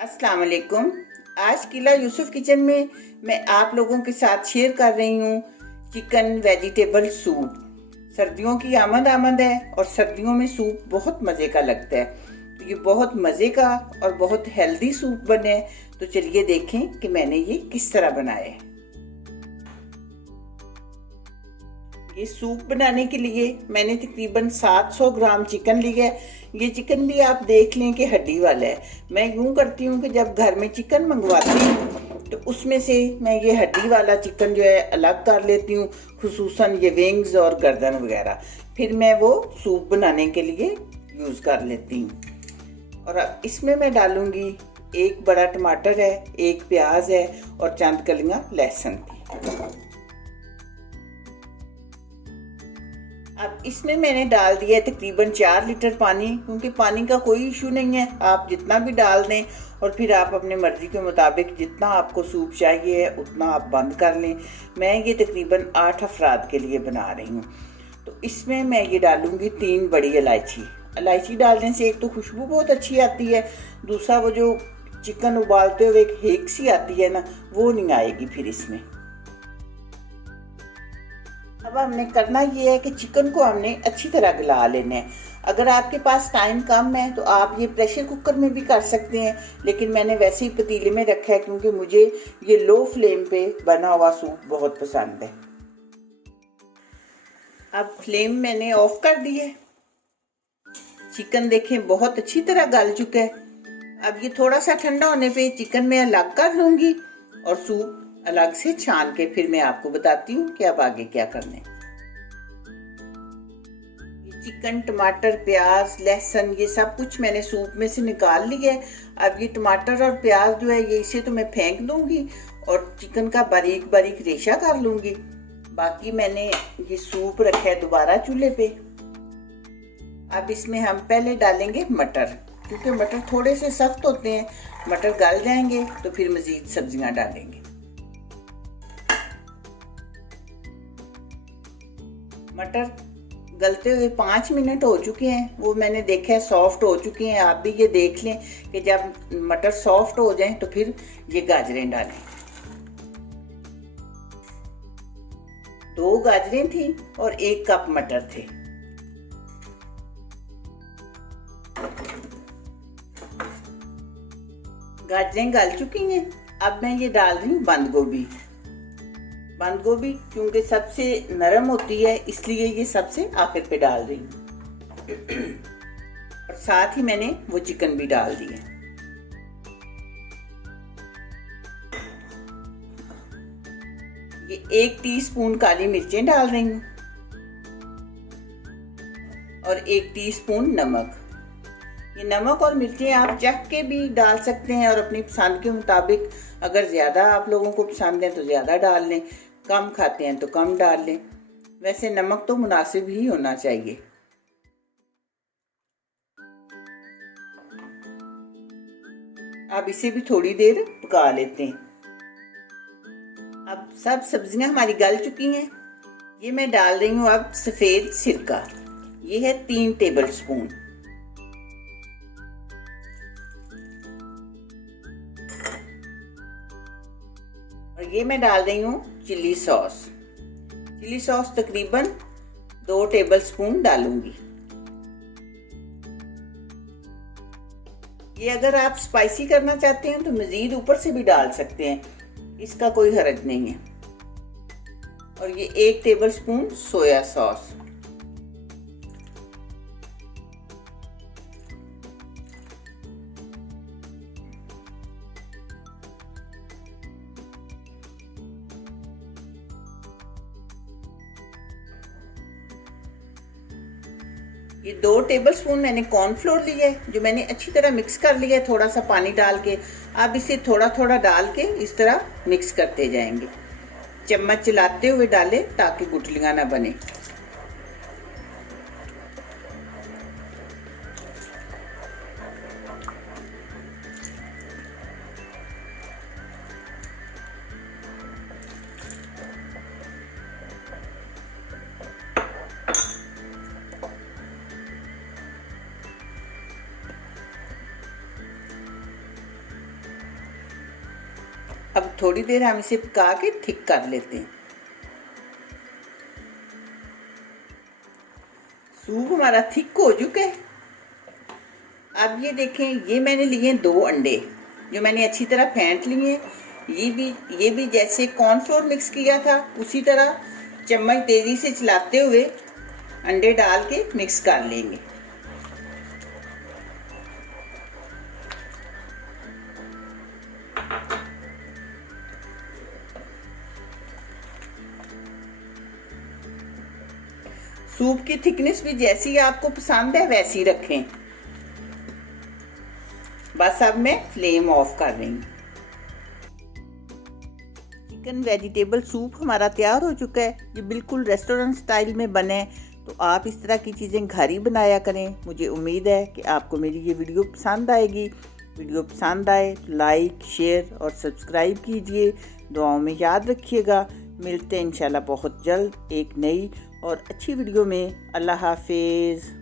अस्सलाम वालेकुम। आज किला यूसुफ किचन में मैं आप लोगों के साथ शेयर कर रही हूँ चिकन वेजिटेबल सूप। सर्दियों की आमद है और सर्दियों में सूप बहुत मज़े का लगता है। तो ये बहुत मज़े का और बहुत हेल्दी सूप बने। तो चलिए देखें कि मैंने ये किस तरह बनाया है। ये सूप बनाने के लिए मैंने तकरीबन 700 ग्राम चिकन लिया है। ये चिकन भी आप देख लें कि हड्डी वाला है। मैं यूँ करती हूँ कि जब घर में चिकन मंगवाती हूँ तो उसमें से मैं ये हड्डी वाला चिकन जो है अलग कर लेती हूँ, खुसूसन ये विंग्स और गर्दन वगैरह। फिर मैं वो सूप बनाने के लिए यूज़ कर लेती हूँ। और अब इसमें मैं डालूँगी एक बड़ा टमाटर है, एक प्याज है और चंद कलियाँ लहसुन की। अब इसमें मैंने डाल दिया है तकरीबन 4 लीटर पानी, क्योंकि पानी का कोई इशू नहीं है, आप जितना भी डाल दें और फिर आप अपने मर्ज़ी के मुताबिक जितना आपको सूप चाहिए है उतना आप बंद कर लें। मैं ये तकरीबन 8 अफराद के लिए बना रही हूँ। तो इसमें मैं ये डालूँगी 3 बड़ी इलायची। इलायची डालने से एक तो खुशबू बहुत अच्छी आती है, दूसरा वो जो चिकन उबालते हुए एक हेक सी आती है ना, वो नहीं आएगी फिर इसमें। अब हमने करना ये है कि चिकन को हमने अच्छी तरह गला लेना है। अगर आपके पास टाइम कम है तो आप ये प्रेशर कुकर में भी कर सकते हैं, लेकिन मैंने वैसे ही पतीले में रखा है क्योंकि मुझे ये लो फ्लेम पे बना हुआ सूप बहुत पसंद है। अब फ्लेम मैंने ऑफ कर दी है। चिकन देखें बहुत अच्छी तरह गल चुका है। अब ये थोड़ा सा ठंडा होने पे चिकन मैं अलग कर लूँगी और सूप अलग से छान के फिर मैं आपको बताती हूँ कि अब आगे क्या करना है। ये चिकन, टमाटर, प्याज, लहसुन ये सब कुछ मैंने सूप में से निकाल लिया है। अब ये टमाटर और प्याज जो है ये इसे तो मैं फेंक दूंगी और चिकन का बारीक बारीक रेशा कर लूंगी। बाकी मैंने ये सूप रखा है दोबारा चूल्हे पे। अब इसमें हम पहले डालेंगे मटर, क्योंकि मटर थोड़े से सख्त होते हैं। मटर गल जाएंगे तो फिर मजीद सब्जियां डालेंगे। मटर गलते हुए 5 मिनट हो चुके हैं, वो मैंने देखा है सॉफ्ट हो चुके हैं। आप भी ये देख लें कि जब मटर सॉफ्ट हो जाएं तो फिर ये गाजरें डालें। 2 गाजरें थी और 1 कप मटर थे। गाजरें गल चुकी हैं। अब मैं ये डाल रही हूँ बंद गोभी। बंद गोभी क्योंकि सबसे नरम होती है इसलिए ये सबसे आखिर पे डाल रही हूँ। और साथ ही मैंने वो चिकन भी डाल दिया। ये 1 टीस्पून काली मिर्चें डाल रही हूँ और 1 टीस्पून नमक। ये नमक और मिर्चें आप चख के भी डाल सकते हैं और अपनी पसंद के मुताबिक, अगर ज़्यादा आप लोगों को पसंद है तो ज़्यादा डाल लें, कम खाते हैं तो कम डाल लें। वैसे नमक तो मुनासिब ही होना चाहिए। अब इसे भी थोड़ी देर पका लेते हैं। अब सब सब्जियां हमारी गल चुकी हैं। ये मैं डाल रही हूँ अब सफ़ेद सिरका। ये है 3 टेबल स्पून। और ये मैं डाल रही हूँ चिली सॉस। चिली सॉस तकरीबन 2 टेबल स्पून डालूंगी। ये अगर आप स्पाइसी करना चाहते हैं तो मज़ीद ऊपर से भी डाल सकते हैं, इसका कोई हर्ज नहीं है। और ये 1 टेबल स्पून सोया सॉस। ये 2 टेबलस्पून मैंने कॉर्नफ्लोर लिया है जो मैंने अच्छी तरह मिक्स कर लिया है थोड़ा सा पानी डाल के। अब इसे थोड़ा थोड़ा डाल के इस तरह मिक्स करते जाएंगे। चम्मच चलाते हुए डालें ताकि गुठलियां ना बने। अब थोड़ी देर हम इसे पका के थिक कर लेते हैं। सूप हमारा थिक हो चुका है। अब ये देखें, ये मैंने लिए 2 अंडे जो मैंने अच्छी तरह फेंट लिए। ये भी जैसे कॉर्नफ्लोर मिक्स किया था उसी तरह चम्मच तेज़ी से चलाते हुए अंडे डाल के मिक्स कर लेंगे। सूप की थिकनेस भी जैसी आपको पसंद है वैसी रखें। बस अब मैं फ्लेम ऑफ कर रही हूँ। चिकन वेजिटेबल सूप हमारा तैयार हो चुका है। ये बिल्कुल रेस्टोरेंट स्टाइल में बने, तो आप इस तरह की चीज़ें घर ही बनाया करें। मुझे उम्मीद है कि आपको मेरी ये वीडियो पसंद आएगी। वीडियो पसंद आए तो लाइक, शेयर और सब्सक्राइब कीजिए। दुआओं में याद रखिएगा। मिलते हैं इंशाल्लाह बहुत जल्द एक नई और अच्छी वीडियो में। अल्लाह हाफिज़।